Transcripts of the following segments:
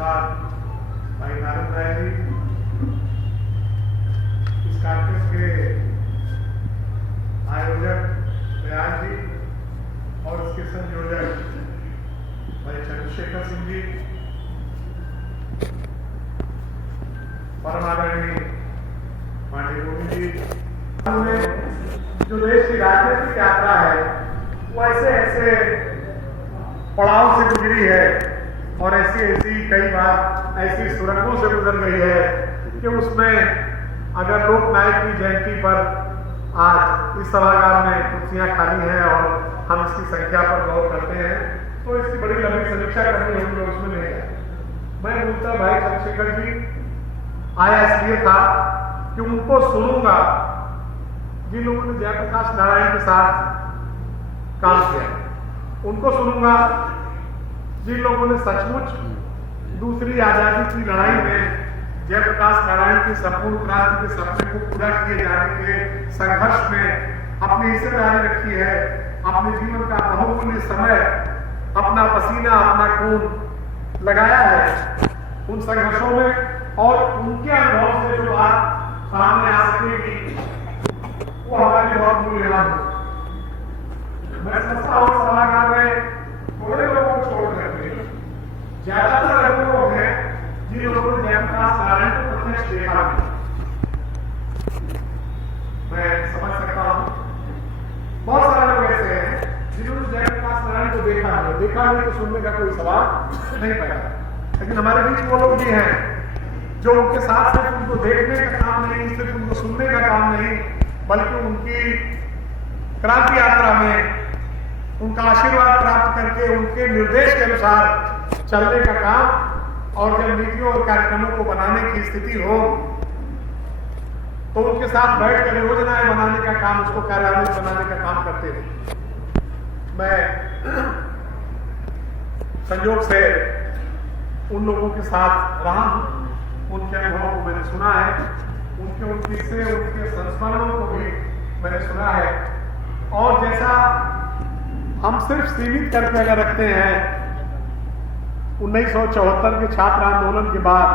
सरकार भाई नारायण राय जी, इस कार्यक्रम के आयोजक व्यास जी और इसके संयोजक भाई चंद्रशेखर सिंह जी, परम आदरणीय माननीय गोविंद जी, जो देश की राजनीतिक यात्रा है वो ऐसे पड़ाव से गुजरी है और ऐसी कई बार ऐसी सुरंगों से गुजर गई है कि उसमें अगर लोकनायक की जयंती पर आज इस सभागार में कुर्सियां खाली हैं और हम इसकी संख्या पर गौर करते हैं तो इसकी बड़ी लंबी समीक्षा करनी होगी, उसमें नहीं है। मैं मूलतः भाई चंद्रशेखर जी आया इसलिए था कि उनको सुनूंगा जिन लोगों ने जयप्रकाश नारायण के साथ काम किया, उनको सुनूंगा जिन लोगों ने सचमुच दूसरी आजादी की लड़ाई में जयप्रकाश नारायण की संपूर्ण क्रांति के सपने को पूरा किए जाने के संघर्ष में अपनी हिस्सेदारी रखी है, अपने जीवन का बहुमूल्य समय, अपना पसीना, अपना खून लगाया है उन संघर्षों में, और उनके अनुभव से जो बात सामने आ सकेगी वो हमारे बहुत मूल्यवान है। मैं समझता हूँ सभागार में थोड़े लोगों को छोड़ करके ज्यादातर ऐसे लोग हैं जिन लोगों ने जयप्रकाश नारायण को प्रत्यक्ष देखा है। मैं समझ सकता हूँ बहुत सारे लोग ऐसे हैं जिन्होंने जयप्रकाश नारायण को देखा है तो सुनने का कोई सवाल नहीं पैदा, लेकिन हमारे बीच वो लोग भी हैं जो उनके साथ सिर्फ उनको देखने का काम नहीं, सिर्फ उनको सुनने का काम नहीं, बल्कि उनकी क्रांति यात्रा में उनका आशीर्वाद प्राप्त करके उनके निर्देश के अनुसार चलने का काम, और जब नीतियों और कार्यक्रमों को बनाने की स्थिति हो तो उनके साथ बैठकर योजनाएं बनाने का काम, उसको कार्यान्वित बनाने का काम करते थे। मैं संयोग से उन लोगों के साथ रहा हूं, उनके अनुभवों को मैंने सुना है, उनके किस्से, उनके संस्मरणों को भी मैंने सुना है। और जैसा हम सिर्फ सीमित करके अगर रखते हैं 1974 के छात्र आंदोलन के बाद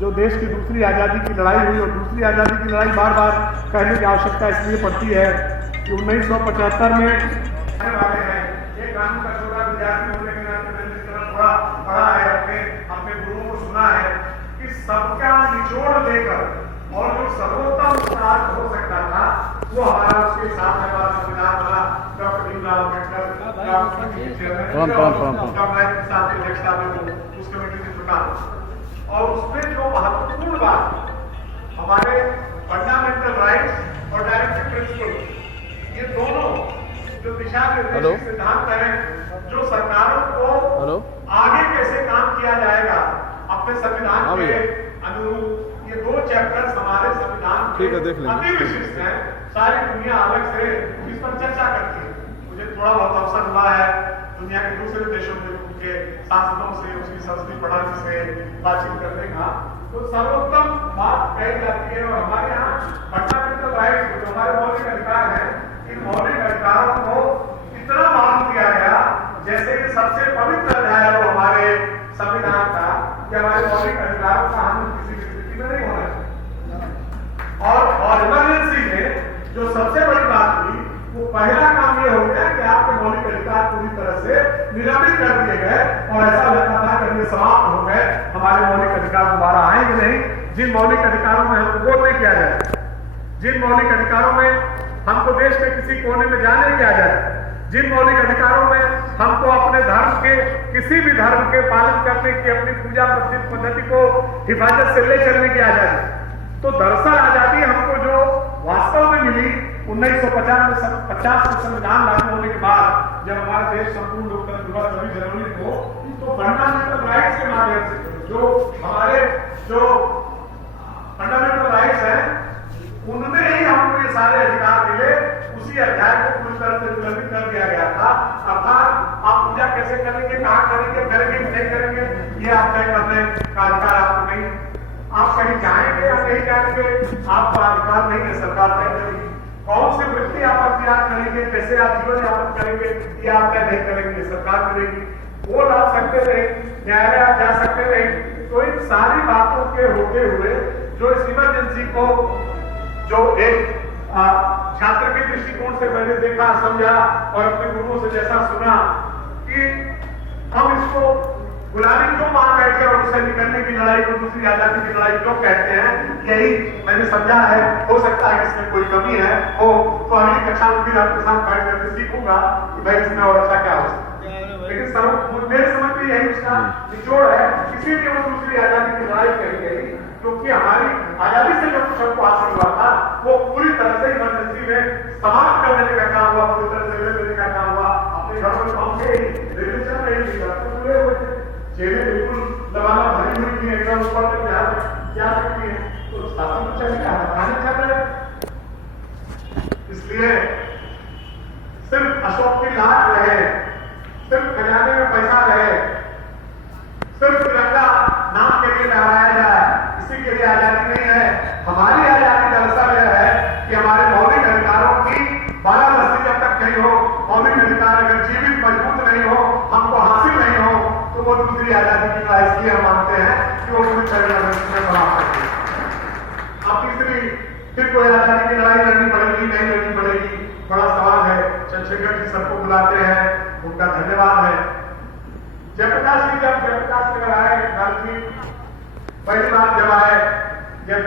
जो देश की दूसरी आजादी की लड़ाई हुई, और दूसरी आजादी की लड़ाई बार बार कहने की आवश्यकता इसलिए पड़ती है कि 1975 में वाले हैं, एक कानून का छोटा विद्यार्थी होने के नाते मैंने इस तरह थोड़ा पढ़ा है, अपने गुरुओं को सुना है कि सबका निचोड़ देकर और जो सर्वोत्तम उपचार हो सकता था वो हमारा उसके साथ हमारा संविधान बना डॉक्टर भीमराव अम्बेडकर अध्यक्षता में उस कमेटी ने चुना, और उसमें जो महत्वपूर्ण बात हमारे फंडामेंटल राइट्स और डायरेक्टिव प्रिंसिपल, ये दोनों जो दिशा निर्देश सिद्धांत हैं जो सरकारों को आगे कैसे काम किया जाएगा अपने संविधान के अनुरूप, ये दो चैप्टर्स हमारे संविधान के अति विशिष्ट हैं। सारी दुनिया अलग से इस पर चर्चा करती है। मुझे थोड़ा बहुत अवसर हुआ है दुनिया के दूसरे देशों में उनके सांसदों से, उसकी संसदीय प्रणाली से बातचीत करने का, तो सर्वोत्तम बात कही जाती है। और हमारे यहाँ फंडामेंटल राइट्स जो हमारे मौलिक अधिकार हैं, इन मौलिक अधिकारों को इतना मान दिया गया जैसे कि सबसे पवित्र अध्याय हो हमारे संविधान का, कि हमारे मौलिक अधिकारों का हनन किसी भी स्थिति में नहीं होना चाहिए। और इमरजेंसी में जो सबसे बड़ी बात हुई वो पहला काम ये हो गया कि आपके मौलिक अधिकार पूरी तरह से निलंबित कर दिए गए, और ऐसा लगता था कि ये समाप्त हो गए, हमारे मौलिक अधिकार दोबारा आएंगे नहीं। जिन मौलिक अधिकारों में हमको वोट नहीं किया जाए, जिन मौलिक अधिकारों में हमको देश के किसी कोने में जाने दिया जाए, जिन मौलिक अधिकारों में हमको अपने धर्म के किसी भी धर्म के पालन करने की, अपनी पूजा पद्धति को हिफाजत से ले चलने की आजादी, तो दरअसल आजादी हमको जो वास्तव में मिली 1950 में संविधान लागू होने के बाद, जब हमारा देश संपूर्ण लोकतंत्र हुआ 26 जनवरी को, तो फंडामेंटल राइट्स के माध्यम से जो हमारे जो फंडामेंटल राइट्स हैं उनमें ही हमको ये सारे अधिकार मिले। उसी अध्याय को पूरी तरह से निलंबित कर दिया गया था। अर्थात आप पूजा कैसे करेंगे, कहाँ करेंगे, नहीं करेंगे, ये आप तय करने का अधिकार आपको नहीं। आप कहीं जाएंगे या नहीं जाएंगे आपका अधिकार नहीं है, सरकार तय करेगी। कौन सी वृत्ति आप अख्तियार करेंगे, कैसे आप जीवन यापन करेंगे, ये आप तय नहीं करेंगे, सरकार करेगी। वो लड़ सकते थे, न्यायालय जा सकते थे। तो इन सारी बातों के होते हुए जो इस इमरजेंसी को जो एक छात्र के दृष्टिकोण से मैंने देखा, समझा और अपने गुरुओं से जैसा सुना कि हम इसको गुलामी क्यों मान बैठे और उससे निकलने की लड़ाई को दूसरी आजादी की लड़ाई क्यों कहते हैं, यही मैंने समझा है। हो सकता है इसमें कोई कमी है हो तो अगली कक्षा में फिर आपके साथ बैठ करके सीखूंगा कि भाई इसमें और अच्छा क्या हो सकता है। लेकिन मेरे समझ में यही उसका निचोड़ है। इसीलिए वो दूसरी आजादी की लड़ाई कही गई, क्योंकि हमारी आजादी से जो कुछ हमको हासिल हुआ था वो पूरी तरह से इमरजेंसी में समाप्त कर देने का काम हुआ, पूरी तरह से ले देने का काम हुआ। अपने घरों में पहुंचे रिलेशन नहीं हुए थे, जेलें बिल्कुल दबाना भरी हुई थी, एकदम ऊपर तक जा सकती है, तो शासन को चलेगा, खाने चल रहे। इसलिए सिर्फ अशोक की लाट रहे, सिर्फ खजाने में पैसा रहे, सिर्फ तिरंगा नाम के लिए लहराया जाए, इसी के लिए आजादी नहीं है। हमारी आजादी दरअसल यह है कि हमारे मौलिक अधिकारों की बालादस्ती जब तक नहीं हो, मौलिक अधिकार अगर जीवित मजबूत नहीं हो, हमको हासिल नहीं हो, तो वो दूसरी आजादी की लड़ाई इसलिए हम मानते हैं कि वो पूरी तरह से समाप्त करती है। अब तीसरी फिर कोई आजादी की लड़ाई लड़नी पड़ेगी, नहीं लड़नी पड़ेगी, बड़ा सवाल है। चंद्रशेखर जी सबको बुलाते हैं, उनका धन्यवाद है। जयप्रकाश जी जब जयप्रकाश नगर आए, पहली बार जब आए, जब